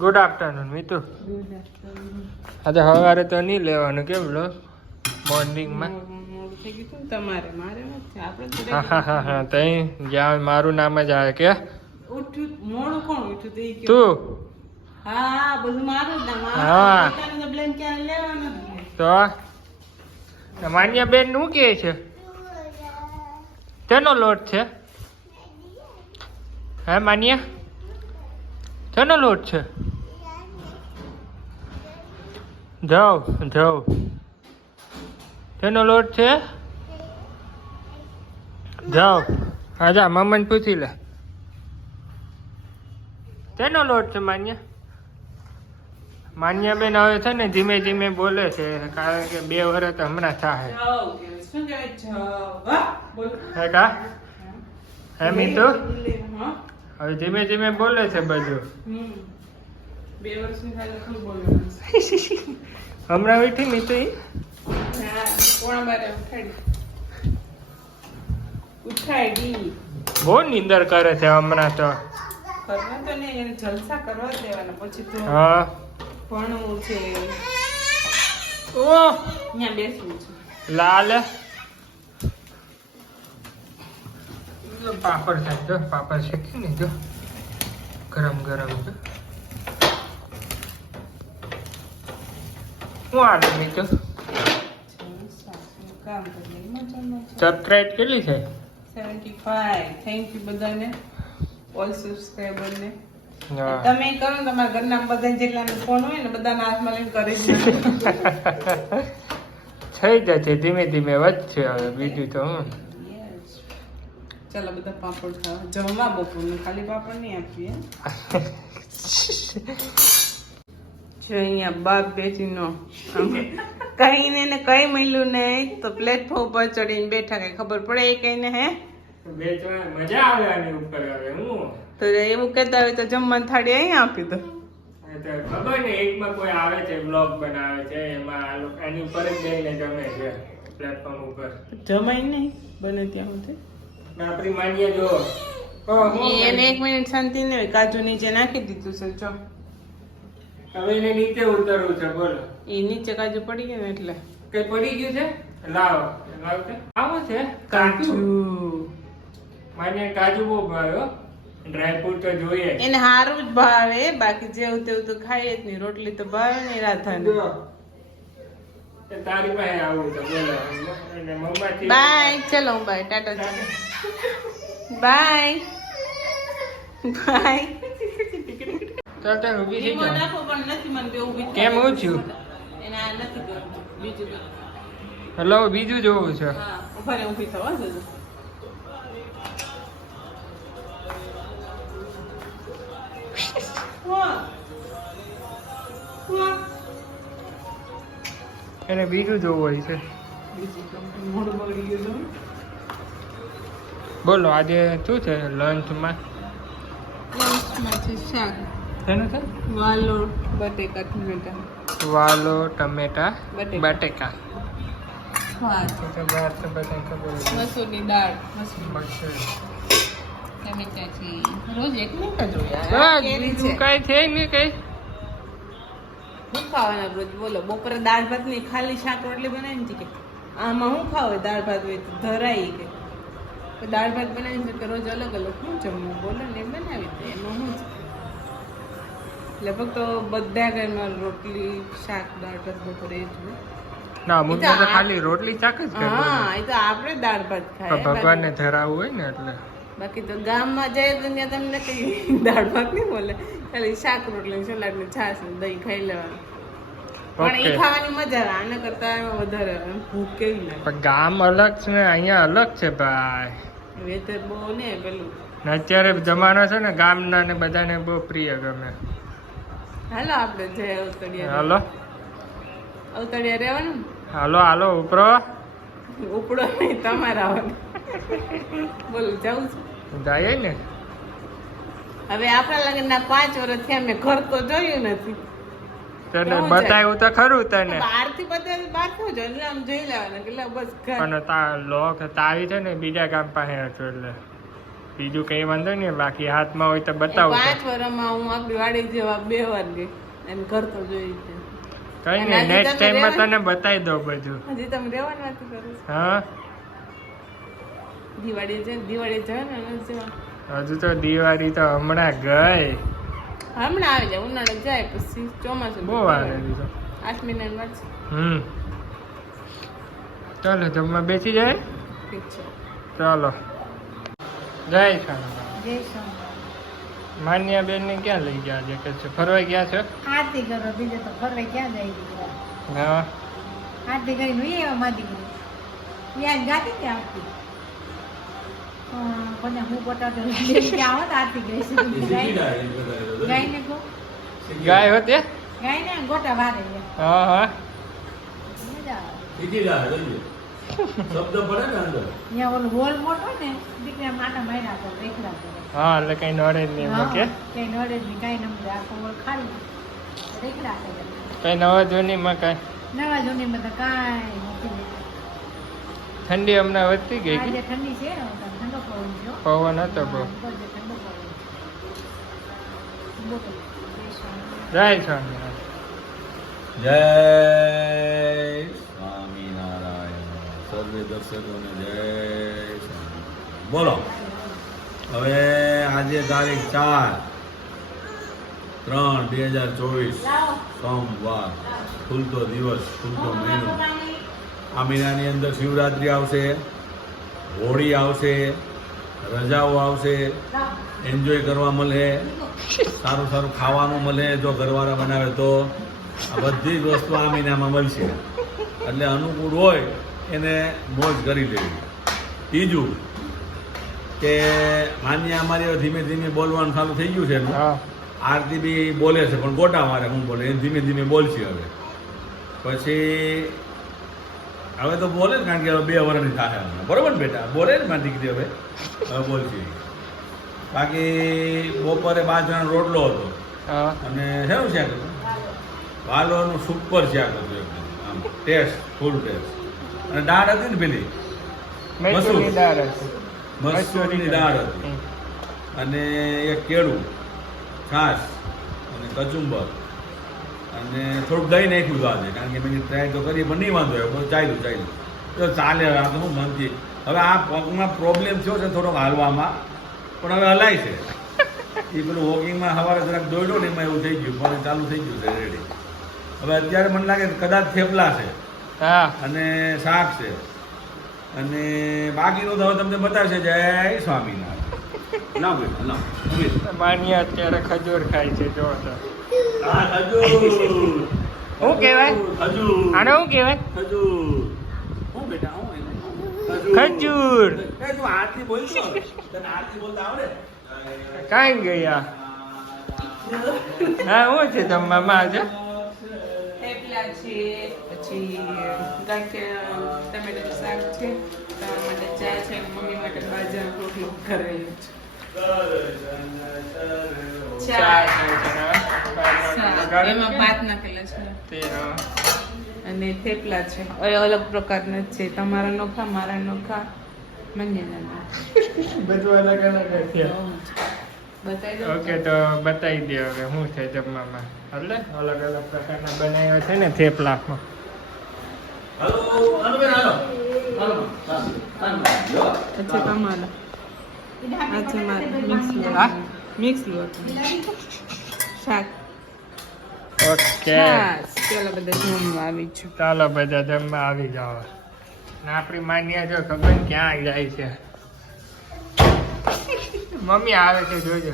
Good afternoon Mitu. Good afternoon. આજે સવારે તો નહીં લેવાનું કેમ લો મોર્નિંગમાં. મોડું થઈ ગયું હતું તમારે, મારે નથી. આપણે તો હા હા હા તઈ જ્યાં મારું નામ જ આવે કે ઉઠ્યું મોડું કોણ ઉઠ્યું તો ઈ કયો. તું. હા હા બધું મારું જ નામ. હા. પોતાનું બ્લેમ ક્યારે લેવાનું નથી. તો માન્યા બેન શું કહે છે? તેનો લોટ છે હે માન્યા? તેનો લોટ છે? જાઓ જાઓ. તેનો લોટ છે? જાઓ આજા મમ્મીને પૂછી લે. તેનો લોટ છે માન્યા? માન્યા બેન હવે છે ને ધીમે ધીમે બોલે છે કારણ કે 2 વર્ષ હમણાં થાય. શું કહેવાય જાવ? હા બોલ. હે કા હે મિતુ? હા હવે ધીમે ધીમે બોલે છે બધું. 2 વર્ષની થાય તો બોલવાનું. હમણાં ઉઠી મિતુ ઈ? હા કોણ મારે ઉઠાડી બહુ નીંદર કરે છે હમણાં તો. કરવા તો નહીં, એને જલસા કરવા જ દેવાના. પછી તો હા ભણવું છે, ઓહ અહીંયા બેસવું છે. લાલ પાપડ થાય જો પાપડ શેકી ને જો ગરમ ગરમ જો. હું આલે મિતુ સાસુનું કામ કરીએ મજામાં છે. સબસ્ક્રાઇબ કેટલી છે? 75. થેન્ક યુ બધાને, ઓલ સબસ્ક્રાઇબરને. હા. તમે કરો ને તમારા ઘરના બધા જેટલાનો ફોન હોય ને બધાના હાથમાં લઈને કરી જ થઈ જશે ધીમે ધીમે વધશે હવે બીજું તો હું. ચાલો બધા પાપડ ખાવા જમવા બપોરનું, ખાલી પાપડ નહીં આપીએ. જો અહીંયા બાપ બેટીનો કઈ ને કઈ મળ્યું નહીં તો પ્લેટફોર્મ પર ચડીને બેઠા, કઈ ખબર પડે એ કઈ ને હે બે મજા આવે આની ઉપર હવે હું તો એવું કહેતા હોય તો જમવાની થાળી અહીંયા આપી દો. ખબર ને એકમાં કોઈ આવે છે બ્લોગ બનાવે છે એમાં આ લોકો એની ઉપર જ બેહીને જમે છે પ્લેટફોર્મ ઉપર. જમાય નહીં બને ત્યાં સુધી. આપણી માન્ય જો એને 1 મિનિટ શાંતિ નહીં હોય. કાજુ નીચે નાખી દીધું છે જો. હવે એને નીચે ઉતરવું છે બોલો. એ નીચે કાજુ પડી ગયા ને એટલે કઈ પડી ગયું છે? લાવ લાવ છે આવો છે કાજુ. માન્ય કાજુ બહુ ભાવ્યો. ડ્રાયફ્રૂટ તો જોઈએ એને સારું જ ભાવે, બાકી જેવું તેવું તો ખાઈએ જ નહીં. રોટલી તો ભાવે નહીં રાધાને. તારી પાસે આવું છે બોલો. અને મમ્માથી બાય. ચલો બાય, ટાટા ચલો બાય બાય. ચાલ ચાલ ઊભી થઈ ઈમો જા. નાખો પણ નથી મને બે ઊભી કેમ હું થયું? એને આ નથી કરવું. બીજું કઈ. હલો બીજું જોવું છે. હા ઉભા રહે, ઊભી થવા જજો. એને બીજું જોવું હોય છે. મોઢું બગડી ગયું. બોલો આજે શું છે લંચમાં? લંચમાં છે શાક, શેનું છે? વાલો બટેકા ટમેટા. વાલો ટમેટા બટેકા. બટેકા. હા તો તો બહાર તો બધાને ખબર જ હોય. મસૂરની દાળ, મસૂર મસ્ત. ટમેટા છે. રોજ એક મિનિટ જ હોય બસ યાર. કેરી બીજું છે. કાંઈ છે નહીં કઈ. શું ખાવાના રોજ બોલો? બપોરે દાળ ભાત નહીં, ખાલી શાક રોટલી બનાવી છે કે આમાં શું ખાવે? દાળ ભાત હોય તો ધરાય કે તો દાળ ભાત બનાવી છે કે રોજ અલગ અલગ શું જમવું બોલો ને એ બનાવી દે. એમાં શું છે? લગભગ તો બધા ઘરમાં રોટલી શાક દાળ ભાત બપોરે એ જ હોય. ના અમુક તો ખાલી રોટલી શાક જ કરે. હા એ તો આપણે દાળ ભાત પણ ખાય. ભગવાનને ધરાવવું હોય ને એટલે. બાકી તો ગામમાં જાય તો ત્યાં તમને કઈ દાળ ભાત નહીં બોલે, ખાલી શાક રોટલી સલાડ ને છાશ ને દહીં ખાઈ લેવાનું. પણ એ ઓકે. ખાવાની મજા આવે. આના કરતા એમાં વધારે આવે. ભૂખ કેવી લાગે. પણ ગામ અલગ છે ને અહીંયા અલગ છે ભાઈ. વેધર બહુ ને પેલું. ને અત્યારે જમાનો છે ને ગામના ને બધાને બહુ પ્રિય ગમે. હાલો આપણે જય અવતડિયા. હાલો અવતડિયા રહેવાનું હાલો હાલો ઉપરો. ઉપડો નહીં તમારે આવવાનું. બોલો જવું છે. જાય ને હવે આપણા લગ્નના 5 વર્ષ થયા, મેં ઘર તો જોયું નથી. તને કેવું છે? બતાવ્યું તો ખરું તને. બહારથી બધા બહાર થવું જોઈએ, આમ જોઈ લેવાના કે લે બસ ઘર. પણ લોક તારી છે ને બીજા ગામ પાસે હતો એટલે બીજું કઈ વાંધો નહીં, બાકી હાથમાં હોય તો બતાવો. 5 વર્ષમાં હું આપણી વાડી જેવા 2 વાર ગઈ એમ ઘર તો જોઈ છે. કઈ નહીં, નેક્સ્ટ ટાઈમમાં તને બતાવી દો બધું. હજી તમે રહેવાની વાત કરો છો? હા, દિવાળી જાય ને નથી જવા. હજુ તો દિવાળી તો હમણાં ગઈ. હમણાં આવી જાય, ઉનાળો જાય પછી ચોમાસું. બહુ વાર હતી તો. 8 મહિનાની વાત છે. ચાલો જમવા બેસી જાય. ઠીક છે. ચાલો, જય સ્વામી. જય સ્વામી. માન્યા બેન ને ક્યાં લઈ ગયા છે? કે છે ફરવા ગયા છે? આરતી કરો, બીજે તો ફરવા ક્યાં જાય દીકરા? હા, આરતી કરીને વી આવ્યા મારી દીકરી. ત્યાં ગાતી કે આરતી કોને હું બટાટો ક્યાં હોત આરતી ગઈ છે ગાય ને કહો ગાય હોતે. ગાય ને ગોટા વારે છે. હા હા, મજા આવે. શબ્દ પડે ને અંદર ત્યાં ઓલું હોલ મોટો ને દીકરા માટા માર્યા તો રેખડા કરે. હા, એટલે કઈ નડે જ નહીં એમાં કે. કઈ નડે નહીં, કઈ નમદે આખો હોલ ખાલી રેખડા કરે. કઈ નવા જૂની માં કઈ નવા જૂની બધા કાંઈ નથી. ઠંડી હમણાં વધતી ગઈ આજે કે ઠંડી છે ને ઠંડો પવન છે હો. પવન હતો બહુ. ઠંડો પવન. બોલો. જય સ્વામી. જય સ્વામિનારાયણ. સર્વે દર્શકોને જય સ્વામિનારાયણ. બોલો. હવે આજે તારીખ 4/3/2024 સોમવાર, ખુલતો દિવસ, ખુલતો મહિનો. આ મહિનાની અંદર શિવરાત્રિ આવશે, હોળી આવશે, રજાઓ આવશે, એન્જોય કરવા મળે, સારું સારું ખાવાનું મળે જો ઘરવાળા બનાવે તો. આ બધી જ વસ્તુ આ મહિનામાં મળશે, એટલે અનુકૂળ હોય એને મોજ કરી લેવી. ત્રીજું કે માન્ય અમારી હવે ધીમે ધીમે બોલવાનું ચાલુ થઈ ગયું છે એનું. હા, આરતી બી બોલે છે પણ ગોટા મારે હું બોલે એ ધીમે ધીમે બોલશે હવે. પછી હવે તો બોલે ને, કારણ કે હવે 2 વર્ષની થાય હમણાં. બરોબર ને બેટા? બોલે ને મારી દીકરી હવે બોલશે. બાકી બપોરે બાજરાનો રોટલો હતો હા, અને શેનું શાક હતું? વાલોનું સુપર શાક હતું એકદમ, આમ ટેસ્ટ, ફૂલ ટેસ્ટ. અને દાળ હતી ને પેલી મૈસૂરની દાળ હતી. મસૂરની દાળ હતી, અને એક કેળું, છાશ અને કચુંબર અને થોડુંક દહીં નાખ્યું હતું આજે, કારણ કે મેં ટ્રાય તો કરી પણ નહીં વાંધો આવ્યો. બધું ચાલ્યું તો ચાલે. હવે આ તો હું મનથી હવે આ પગમાં પ્રોબ્લેમ થયો છે થોડોક હાલવામાં, પણ હવે હલાય છે. એ પેલું વોકિંગમાં સવારે જરાક દોડ્યો ને એમાં એવું થઈ ગયું, પણ ચાલુ થઈ ગયું છે રેડી. હવે અત્યારે મને લાગે કદાચ થેપલા છે હા, અને શાક છે, અને બાકીનું તો હવે તમને બતાવશે. જય સ્વામિનારાયણ. ના બેટા ના. માન્યા અત્યારે ખજૂર ખાય છે. જો તો આ ખજૂર. શું કહેવાય? ખજૂર. આને શું કહેવાય? ખજૂર. હું બેટા હું ખજૂર. એ તું આરતી બોલતો, તને આરતી બોલતા આવડે? કાંઈ ગયા. હા, શું છે જમવામાં આજે? થેપલા છે, પછી ગાંઠિયા ટમેટાનું શાક છે, તમારા માટે ચા છે, મમ્મી માટે બાજરાનો રોટલો કરેલો છે. ચા, એમાં ભાત નાખેલા છે તે, હા. અને થેપલા છે. અલગ પ્રકારના જ છે. તમારા નોખા, મારા નોખા, મંજ્યાના બધું અલગ અલગ છે. બતાવી દો. ઓકે, તો બતાવી દે હવે શું છે જમવામાં. એટલે અલગ અલગ પ્રકારના બનાવ્યા છે ને થેપલામાં. હાલો હાલો બેન હાલો હાલો. અચ્છા, તમારા અચ્છા, મારા મિક્સ હા? મિક્સ લોટ શાક. ઓકે, છાશ. ચાલો બધા જમવા આવી છું. ચાલો બધા જમવા આવી જાઓ. ને આપણી માન્યા જો ખબર ને ક્યાં જાય છે. મમ્મી આવે છે જોજો.